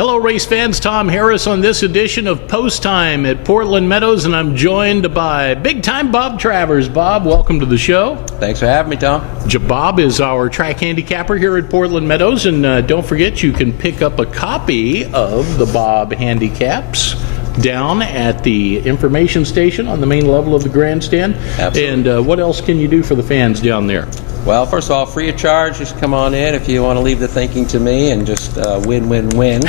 Hello, race fans. Tom Harris on this edition of Post Time at Portland Meadows, and I'm joined by big-time Bob Travers. Bob, welcome to the show. Thanks for having me, Tom. Bob is our track handicapper here at Portland Meadows, and don't forget you can pick up a copy of the Bob Handicaps down at the information station on the main level of the grandstand. Absolutely. And what else can you do for the fans down there? Well, first of all, free of charge. Just come on in if you want to leave the thinking to me and just win.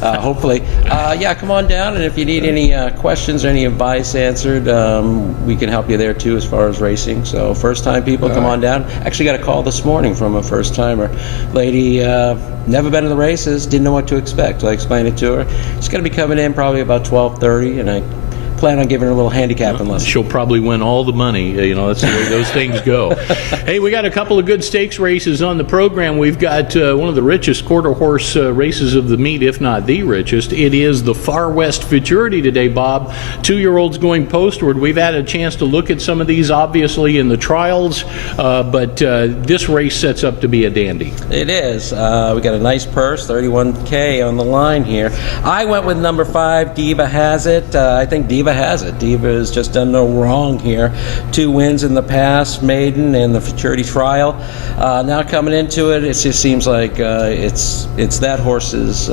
Hopefully. Yeah, come on down, and if you need any questions or any advice answered, we can help you there too as far as racing. So first-time people, come on down. Actually got a call this morning from a first-timer. Lady, never been to the races, didn't know what to expect. So I explained it to her. She's going to be coming in probably about 12:30, and I plan on giving her a little handicapping lesson. She'll probably win all the money. That's the way those things go. Hey, we got a couple of good stakes races on the program. We've got one of the richest quarter horse races of the meet, if not the richest. It is the Far West Futurity today, Bob. 2-year-olds going postward. We've had a chance to look at some of these, obviously, in the trials, but this race sets up to be a dandy. It is. We got a nice purse, $31K on the line here. I went with number 5, Diva Has It. I think Diva has it. Diva has just done no wrong here. 2 wins in the past, Maiden and the Futurity Trial. Now coming into it, it just seems like it's that horse's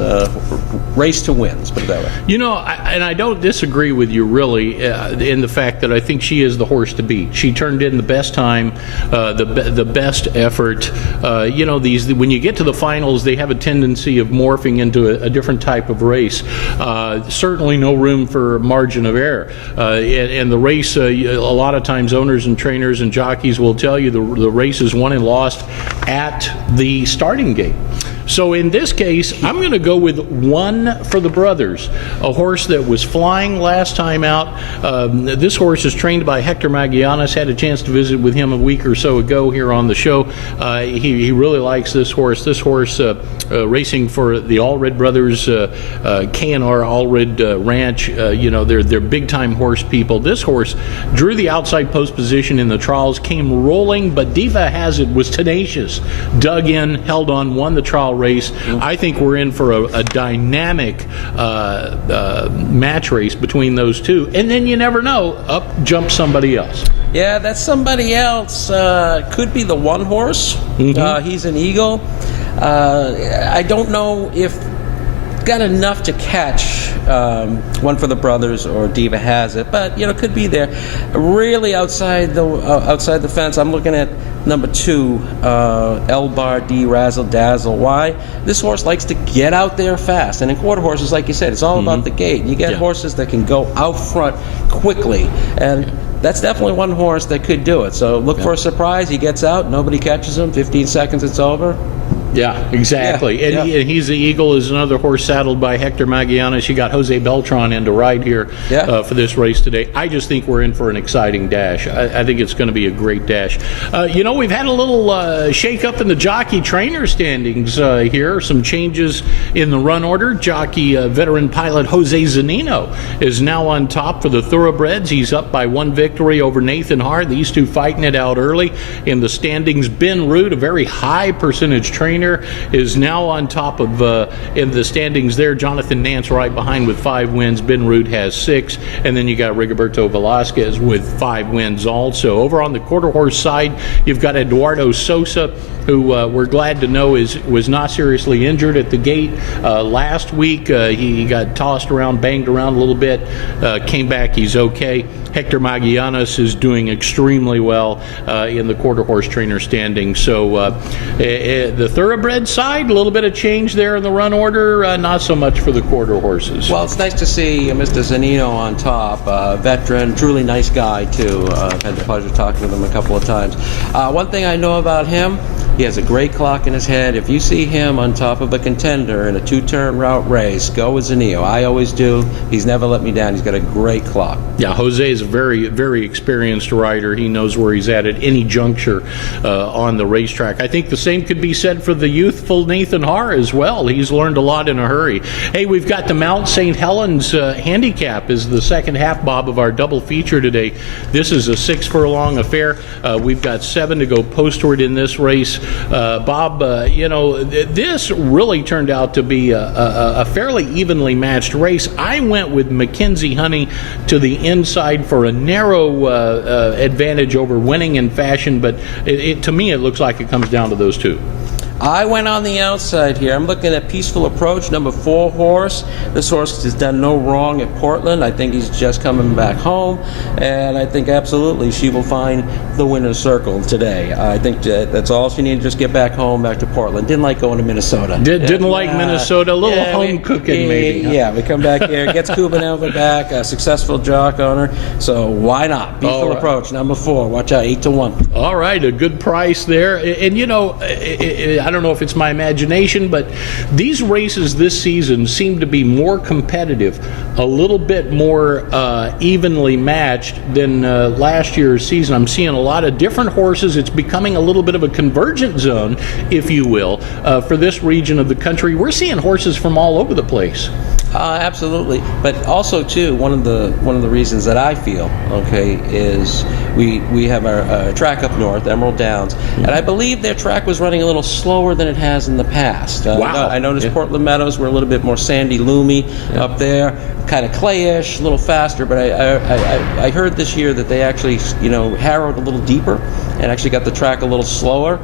race to win. Let's put it that way. I don't disagree with you really in the fact that I think she is the horse to beat. She turned in the best time, the best effort. When you get to the finals, they have a tendency of morphing into a different type of race. Certainly no room for margin of error. And the race, a lot of times owners and trainers and jockeys will tell you the race is won and lost at the starting gate. So in this case, I'm going to go with 1 for the Brothers, a horse that was flying last time out. This horse is trained by Hector Magianis. Had a chance to visit with him a week or so ago here on the show. He really likes this horse. This horse racing for the Allred Brothers, K&R Allred Ranch. They're big-time horse people. This horse drew the outside post position in the trials, came rolling, but Diva Has It was tenacious. Dug in, held on, won the trial race. I think we're in for a dynamic match race between those two, and then you never know, up jumps somebody else. Yeah, that somebody else could be the one horse. He's an Eagle. I don't know if got enough to catch 1 for the Brothers or Diva Has It, but could be there. Really outside the fence, I'm looking at number 2, Elbar D Razzle Dazzle. Why? This horse likes to get out there fast, and in quarter horses, like you said, it's all about the gate. You get horses that can go out front quickly, and that's definitely one horse that could do it. So look for a surprise. He gets out, nobody catches him. 15 seconds, it's over. Yeah, exactly. And he's the Eagle, is another horse saddled by Hector Magianis. You got Jose Beltran in to ride here for this race today. I just think we're in for an exciting dash. I think it's going to be a great dash. We've had a little shake-up in the jockey trainer standings here. Some changes in the run order. Jockey veteran pilot Jose Zanino is now on top for the Thoroughbreds. He's up by 1 victory over Nathan Hart. These two fighting it out early in the standings. Ben Root, a very high percentage trainer, is now on top of in the standings there. Jonathan Nance right behind with 5 wins. Ben Root has 6, and then you got Rigoberto Velasquez with 5 wins also. Over on the quarter horse side, you've got Eduardo Sosa, who we're glad to know was not seriously injured at the gate last week. He got tossed around, banged around a little bit, came back, he's okay. Hector Magianis is doing extremely well in the quarter horse trainer standing. So the thoroughbred side, a little bit of change there in the run order, not so much for the quarter horses. Well, it's nice to see Mr. Zanino on top, veteran, truly nice guy too. I've had the pleasure of talking to him a couple of times. One thing I know about him, he has a great clock in his head. If you see him on top of a contender in a 2-turn route race, go with Zanino. I always do. He's never let me down. He's got a great clock. Yeah, Jose is a very, very experienced rider. He knows where he's at any juncture on the racetrack. I think the same could be said for the youthful Nathan Haar as well. He's learned a lot in a hurry. Hey, we've got the Mount St. Helens handicap is the second half, Bob, of our double feature today. This is a 6-furlong affair. We've got 7 to go postward in this race. Bob, this really turned out to be a fairly evenly matched race. I went with Mackenzie Honey to the inside for a narrow advantage over Winning in Fashion, but to me it looks like it comes down to those two. I went on the outside here. I'm looking at Peaceful Approach, number 4 horse. This horse has done no wrong at Portland. I think he's just coming back home, and I think absolutely she will find the winner's circle today. I think that's all she needed, just get back home, back to Portland. Didn't like going to Minnesota. Didn't like Minnesota. A little home cooking maybe. Huh? Yeah, we come back here, gets Kubanova back, a successful jock on her. So why not? Peaceful Approach, number 4. Watch out, 8-1. All right, a good price there. And I don't know if it's my imagination, but these races this season seem to be more competitive, a little bit more evenly matched than last year's season. I'm seeing a lot of different horses. It's becoming a little bit of a convergent zone, if you will, for this region of the country. We're seeing horses from all over the place. Absolutely, but also too, one of the reasons that I feel is we have our track up north, Emerald Downs, and I believe their track was running a little slower than it has in the past. Wow! I noticed Portland Meadows were a little bit more sandy, loomy up there, kind of clayish, a little faster. But I heard this year that they actually harrowed a little deeper and actually got the track a little slower.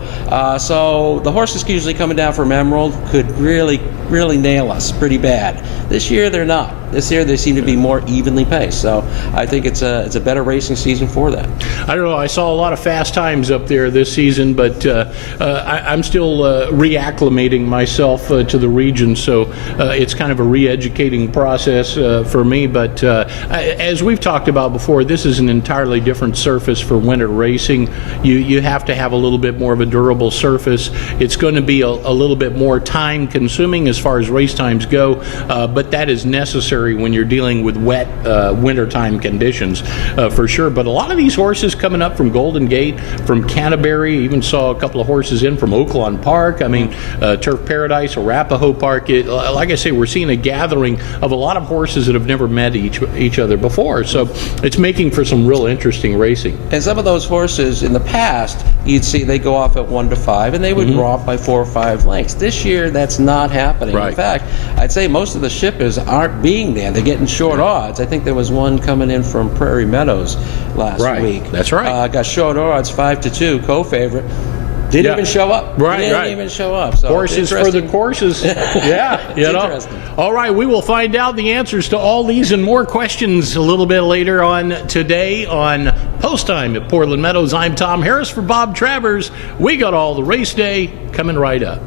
So the horses usually coming down from Emerald could really nail us pretty bad. This year they're not. This year they seem to be more evenly paced. So I think it's a better racing season for that. I don't know. I saw a lot of fast times up there this season, but I'm still reacclimating myself to the region. So it's kind of a re-educating process for me. But as we've talked about before, this is an entirely different surface for winter racing. You have to have a little bit more of a durable surface. It's going to be a little bit more time consuming as far as race times go, but that is necessary when you're dealing with wet wintertime conditions for sure. But a lot of these horses coming up from Golden Gate, from Canterbury, even saw a couple of horses in from Oaklawn Park. I mean, Turf Paradise, Arapahoe Park. Like I say, we're seeing a gathering of a lot of horses that have never met each other before. So it's making for some real interesting racing. And some of those horses in the past, you'd see they go off at 1-5, and they would romp by 4 or 5 lengths. This year, that's not happening. Right. In fact, I'd say most of the shippers aren't being there. They're getting short odds. I think there was one coming in from Prairie Meadows last week. That's right. Got short odds, 5-2, co-favorite. Didn't even show up. Didn't even show up. So horses for the courses. Yeah, interesting. All right, we will find out the answers to all these and more questions a little bit later on today on Post Time at Portland Meadows. I'm Tom Harris for Bob Travers. We got all the race day coming right up.